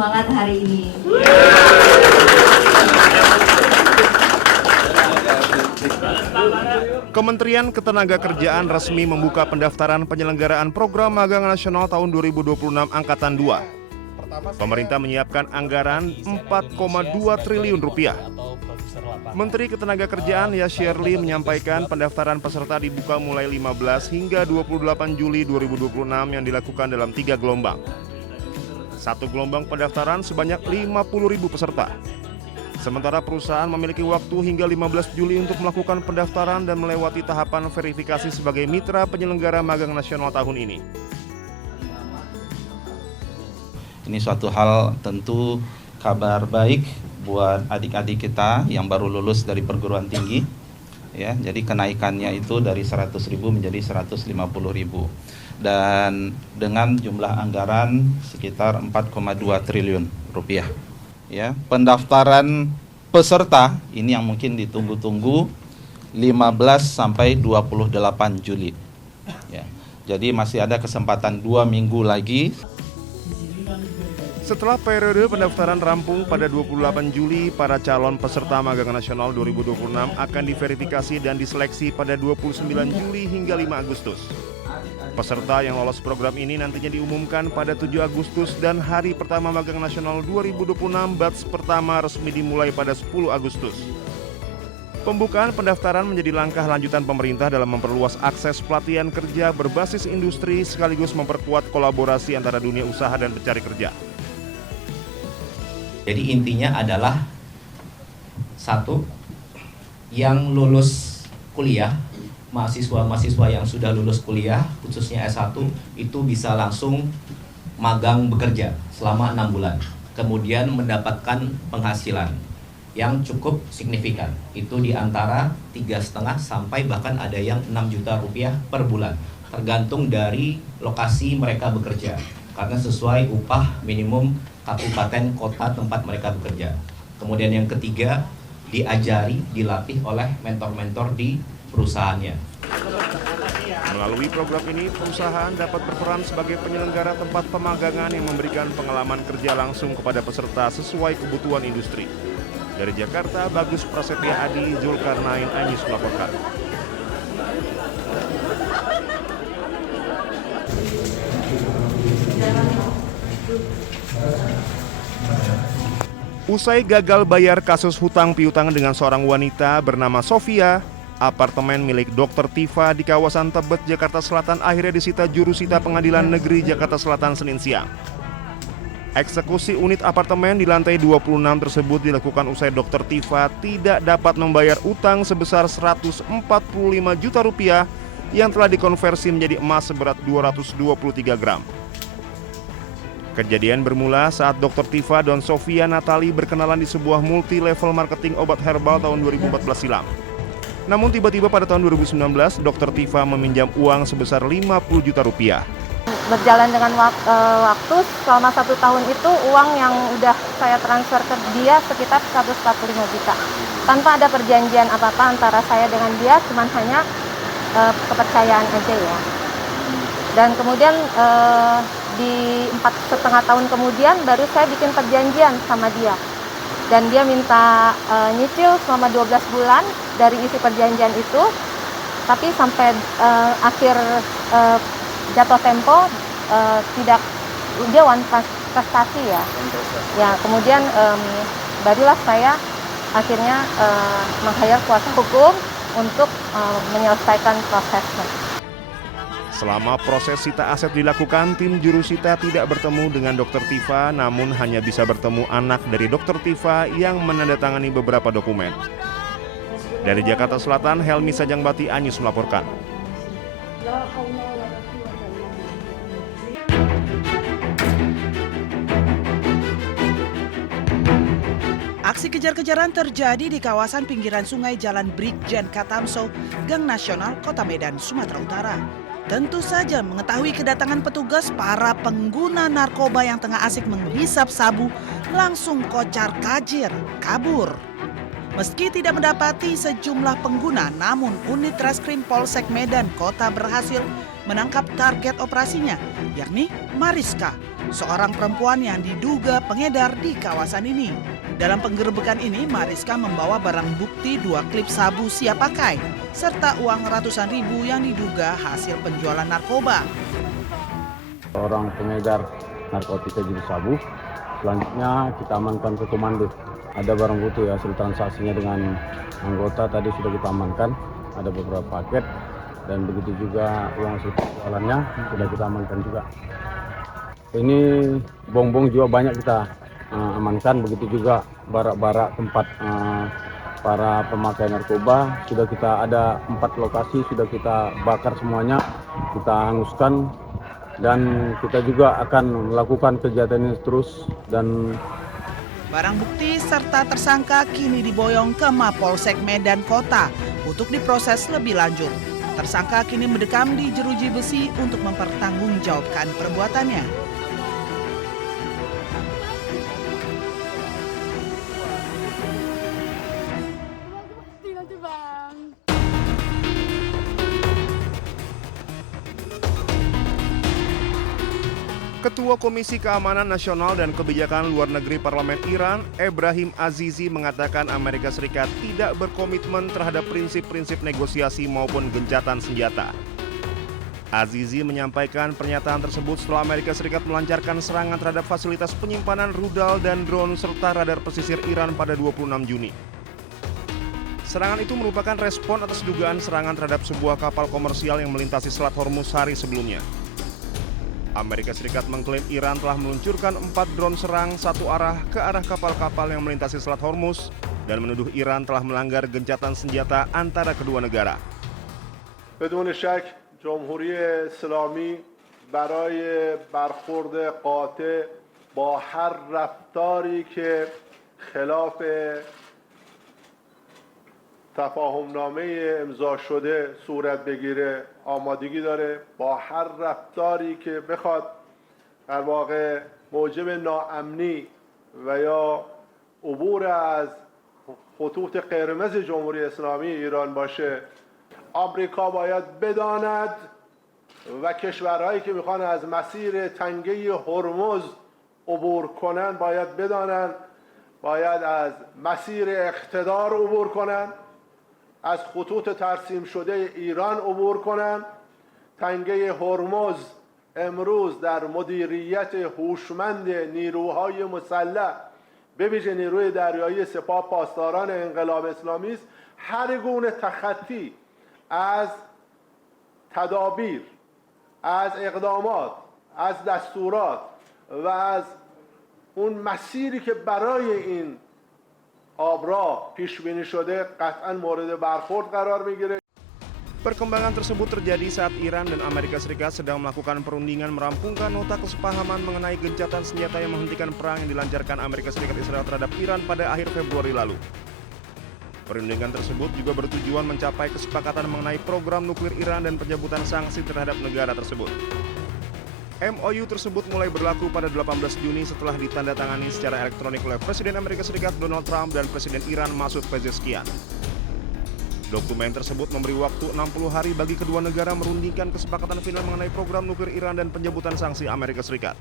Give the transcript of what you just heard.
semangat hari ini. Kementerian Ketenagakerjaan resmi membuka pendaftaran penyelenggaraan Program Magang Nasional tahun 2026 Angkatan 2. Pemerintah menyiapkan anggaran 4,2 triliun rupiah. Menteri Ketenagakerjaan Yasirli menyampaikan pendaftaran peserta dibuka mulai 15 hingga 28 Juli 2026 yang dilakukan dalam 3 gelombang. Satu gelombang pendaftaran sebanyak 50.000 peserta. Sementara perusahaan memiliki waktu hingga 15 Juli untuk melakukan pendaftaran dan melewati tahapan verifikasi sebagai mitra penyelenggara magang nasional tahun ini. Ini suatu hal tentu kabar baik buat adik-adik kita yang baru lulus dari perguruan tinggi. Ya, jadi kenaikannya itu dari 100.000 menjadi 150.000. Dan dengan jumlah anggaran sekitar 4,2 triliun rupiah. Ya, pendaftaran peserta ini yang mungkin ditunggu-tunggu 15 sampai 28 Juli. Ya. Jadi masih ada kesempatan 2 minggu lagi. Setelah periode pendaftaran rampung pada 28 Juli, para calon peserta Magang Nasional 2026 akan diverifikasi dan diseleksi pada 29 Juli hingga 5 Agustus. Peserta yang lolos program ini nantinya diumumkan pada 7 Agustus dan hari pertama Magang Nasional 2026 batch pertama resmi dimulai pada 10 Agustus. Pembukaan pendaftaran menjadi langkah lanjutan pemerintah dalam memperluas akses pelatihan kerja berbasis industri sekaligus memperkuat kolaborasi antara dunia usaha dan pencari kerja. Jadi intinya adalah satu, yang lulus kuliah, mahasiswa-mahasiswa yang sudah lulus kuliah, khususnya S1, itu bisa langsung magang bekerja selama 6 bulan. Kemudian mendapatkan penghasilan yang cukup signifikan. Itu di antara 3,5 sampai bahkan ada yang 6 juta rupiah per bulan. Tergantung dari lokasi mereka bekerja. Karena sesuai upah minimum kabupaten kota tempat mereka bekerja. Kemudian yang ketiga, diajari, dilatih oleh mentor-mentor di perusahaannya. Melalui program ini, perusahaan dapat berperan sebagai penyelenggara tempat pemagangan yang memberikan pengalaman kerja langsung kepada peserta sesuai kebutuhan industri. Dari Jakarta, Bagus Prasetya Adi, Zulkarnain Anyus melaporkan. Usai gagal bayar kasus hutang piutang dengan seorang wanita bernama Sofia, apartemen milik Dr. Tifa di kawasan Tebet, Jakarta Selatan akhirnya disita jurusita Pengadilan Negeri Jakarta Selatan Senin siang. Eksekusi unit apartemen di lantai 26 tersebut dilakukan usai Dr. Tifa tidak dapat membayar utang sebesar 145 juta rupiah yang telah dikonversi menjadi emas seberat 223 gram. Kejadian bermula saat Dr. Tifa dan Sofia Natali berkenalan di sebuah multi-level marketing obat herbal tahun 2014 silam. Namun tiba-tiba pada tahun 2019, Dr. Tifa meminjam uang sebesar 50 juta rupiah. Berjalan dengan waktu, selama 1 tahun itu uang yang udah saya transfer ke dia sekitar 145 juta. Tanpa ada perjanjian apa-apa antara saya dengan dia, cuman hanya kepercayaan aja ya. Dan kemudian di 4,5 tahun kemudian baru saya bikin perjanjian sama dia. Dan dia minta nyicil selama 12 bulan dari isi perjanjian itu. Tapi sampai akhir jatuh tempo dia one prestasi ya. Ya, kemudian barulah saya akhirnya meng-hire kuasa hukum untuk menyelesaikan prosesnya. Selama proses sita aset dilakukan, tim jurusita tidak bertemu dengan Dr. Tifa, namun hanya bisa bertemu anak dari Dr. Tifa yang menandatangani beberapa dokumen. Dari Jakarta Selatan, Helmi Sajangbati Anyus melaporkan. Aksi kejar-kejaran terjadi di kawasan pinggiran sungai Jalan Brigjen Katamso, Gang Nasional, Kota Medan, Sumatera Utara. Tentu saja mengetahui kedatangan petugas, para pengguna narkoba yang tengah asik menghisap sabu langsung kocar-kacir, kabur. Meski tidak mendapati sejumlah pengguna, namun unit Reskrim Polsek Medan Kota berhasil menangkap target operasinya, yakni Mariska, seorang perempuan yang diduga pengedar di kawasan ini. Dalam penggerebekan ini, Mariska membawa barang bukti 2 klip sabu siap pakai, serta uang ratusan ribu yang diduga hasil penjualan narkoba. Orang pengedar narkotika jenis sabu, selanjutnya kita amankan ke komando. Ada barang bukti hasil transaksinya dengan anggota tadi sudah kita amankan, ada beberapa paket, dan begitu juga uang hasil penjualannya sudah kita amankan juga. Ini bongbong juga banyak kita amankan, begitu juga barak-barak tempat para pemakai narkoba. Sudah kita ada 4 lokasi, sudah kita bakar semuanya, kita hanguskan, dan kita juga akan melakukan kegiatan ini terus. Dan Barang bukti serta tersangka kini diboyong ke Mapolsek Medan Kota untuk diproses lebih lanjut. Tersangka kini mendekam di jeruji besi untuk mempertanggungjawabkan perbuatannya. Ketua Komisi Keamanan Nasional dan Kebijakan Luar Negeri Parlemen Iran, Ebrahim Azizi, mengatakan Amerika Serikat tidak berkomitmen terhadap prinsip-prinsip negosiasi maupun gencatan senjata. Azizi menyampaikan pernyataan tersebut setelah Amerika Serikat melancarkan serangan terhadap fasilitas penyimpanan rudal dan drone serta radar pesisir Iran pada 26 Juni. Serangan itu merupakan respon atas dugaan serangan terhadap sebuah kapal komersial yang melintasi Selat Hormuz hari sebelumnya. Amerika Serikat mengklaim Iran telah meluncurkan 4 drone serang satu arah ke arah kapal-kapal yang melintasi Selat Hormuz dan menuduh Iran telah melanggar gencatan senjata antara kedua negara. بدون شک جمهوری اسلامی برای برخورد قاطع با هر رفتاری که خلاف تفاهمنامه امضا شده صورت بگیره آمادگی داره، با هر رفتاری که بخواد در واقع موجب ناامنی و یا عبور از خطوط قرمز جمهوری اسلامی ایران باشه، آمریکا باید بداند و کشورهایی که میخوان از مسیر تنگه هرمز عبور کنن باید بدانند باید از مسیر اقتدار عبور کنن، از خطوط ترسیم شده ایران عبور کنند. تنگه هرمز امروز در مدیریت هوشمند نیروهای مسلح به ویژه نیروی دریایی سپاه پاسداران انقلاب اسلامی است. هر گونه تخطی از تدابیر، از اقدامات، از دستورات و از اون مسیری که برای این آبراه پیش بینی شده قطعا مورد برخورد قرار میگیره. Perkembangan tersebut terjadi saat Iran dan Amerika Serikat sedang melakukan perundingan merampungkan nota kesepahaman mengenai gencatan senjata yang menghentikan perang yang dilancarkan Amerika Serikat Israel terhadap Iran pada akhir Februari lalu. Perundingan tersebut juga bertujuan mencapai kesepakatan mengenai program nuklir Iran dan pencabutan sanksi terhadap negara tersebut. MOU tersebut mulai berlaku pada 18 Juni setelah ditandatangani secara elektronik oleh Presiden Amerika Serikat Donald Trump dan Presiden Iran Masoud Pezeshkian. Dokumen tersebut memberi waktu 60 hari bagi kedua negara merundingkan kesepakatan final mengenai program nuklir Iran dan pencabutan sanksi Amerika Serikat.